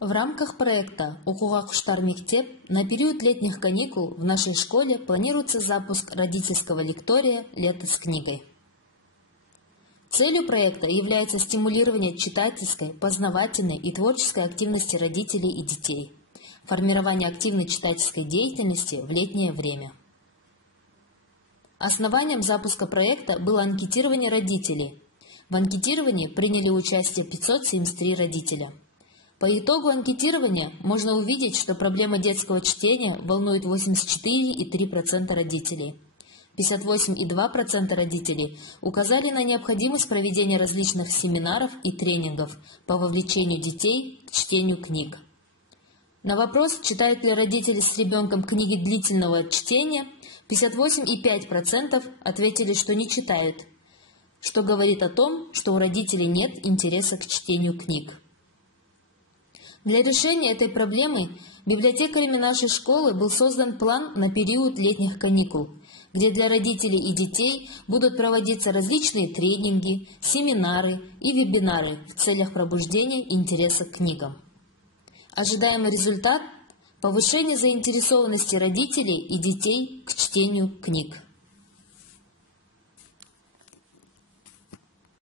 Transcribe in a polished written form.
В рамках проекта «Укуга куштар мектеп» на период летних каникул в нашей школе планируется запуск родительского лектория «Лето с книгой». Целью проекта является стимулирование читательской, познавательной и творческой активности родителей и детей, формирование активной читательской деятельности в летнее время. Основанием запуска проекта было анкетирование родителей. В анкетировании приняли участие 573 родителя. По итогу анкетирования можно увидеть, что проблема детского чтения волнует 84,3% родителей. 58,2% родителей указали на необходимость проведения различных семинаров и тренингов по вовлечению детей к чтению книг. На вопрос, читают ли родители с ребенком книги длительного чтения, 58,5% ответили, что не читают, что говорит о том, что у родителей нет интереса к чтению книг. Для решения этой проблемы библиотекарями нашей школы был создан план на период летних каникул, где для родителей и детей будут проводиться различные тренинги, семинары и вебинары в целях пробуждения интереса к книгам. Ожидаемый результат – повышение заинтересованности родителей и детей к чтению книг.